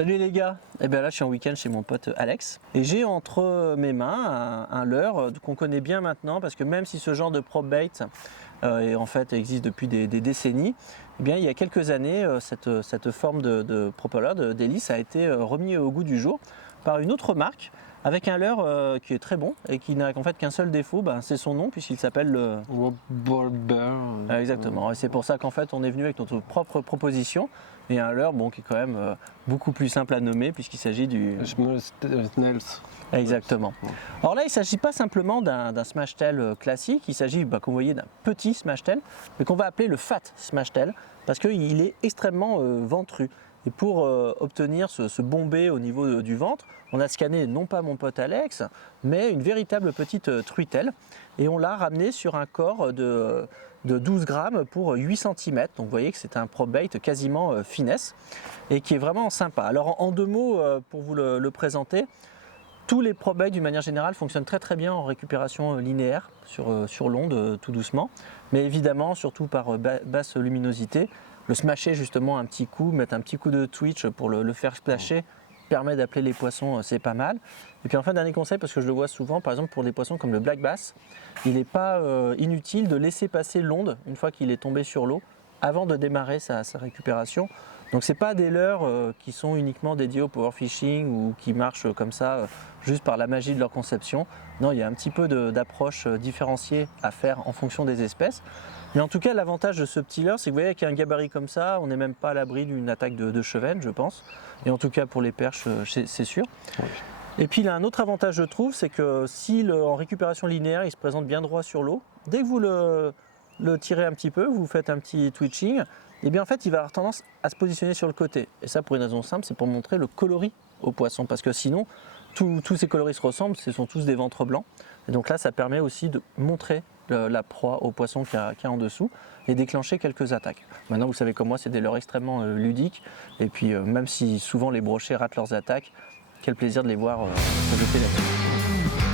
Salut les gars, et bien là je suis en week-end chez mon pote Alex et j'ai entre mes mains un leurre qu'on connaît bien maintenant parce que même si ce genre de prop bait en fait existe depuis des décennies, eh bien il y a quelques années cette forme de propeller d'hélice a été remis au goût du jour par une autre marque avec un leurre qui est très bon et qui n'a en fait qu'un seul défaut, c'est son nom puisqu'il s'appelle le Wobbler. Exactement, et c'est pour ça qu'en fait on est venu avec notre propre proposition et un leurre qui est quand même beaucoup plus simple à nommer puisqu'il s'agit du... Snails. Exactement. Alors là il ne s'agit pas simplement d'un smash tail classique, il s'agit comme vous voyez d'un petit smash tail mais qu'on va appeler le fat smash tail parce qu'il est extrêmement ventru. Et pour obtenir ce bombé au niveau du ventre, on a scanné non pas mon pote Alex, mais une véritable petite truitelle. Et on l'a ramené sur un corps de 12 grammes pour 8 cm. Donc vous voyez que c'est un prop bait quasiment finesse et qui est vraiment sympa. Alors en deux mots, pour vous le présenter, tous les prop baits d'une manière générale fonctionnent très bien en récupération linéaire sur l'onde tout doucement. Mais évidemment, surtout par basse luminosité. Le smasher justement un petit coup, mettre un petit coup de twitch pour le faire splasher, permet d'appeler les poissons, c'est pas mal. Et puis enfin dernier conseil, parce que je le vois souvent, par exemple pour des poissons comme le black bass, il n'est pas inutile de laisser passer l'onde une fois qu'il est tombé sur l'eau avant de démarrer sa récupération. Donc c'est pas des leurres qui sont uniquement dédiés au power fishing ou qui marchent comme ça juste par la magie de leur conception. Non, il y a un petit peu d'approche différenciée à faire en fonction des espèces. Mais en tout cas, l'avantage de ce petit leurre, c'est que vous voyez avec un gabarit comme ça, on n'est même pas à l'abri d'une attaque de chevenne, je pense. Et en tout cas pour les perches, c'est sûr. Oui. Et puis il a un autre avantage, je trouve, c'est que si en récupération linéaire, il se présente bien droit sur l'eau, dès que vous le tirez un petit peu, vous faites un petit twitching, et bien en fait il va avoir tendance à se positionner sur le côté. Et ça pour une raison simple, c'est pour montrer le coloris au poisson, parce que sinon tous ces coloris se ressemblent, ce sont tous des ventres blancs. Et donc là ça permet aussi de montrer la proie au poisson qu'il y a en dessous et déclencher quelques attaques. Maintenant vous savez comme moi, c'est des leurres extrêmement ludiques, et puis même si souvent les brochets ratent leurs attaques, quel plaisir de les voir se jeter là-dessus.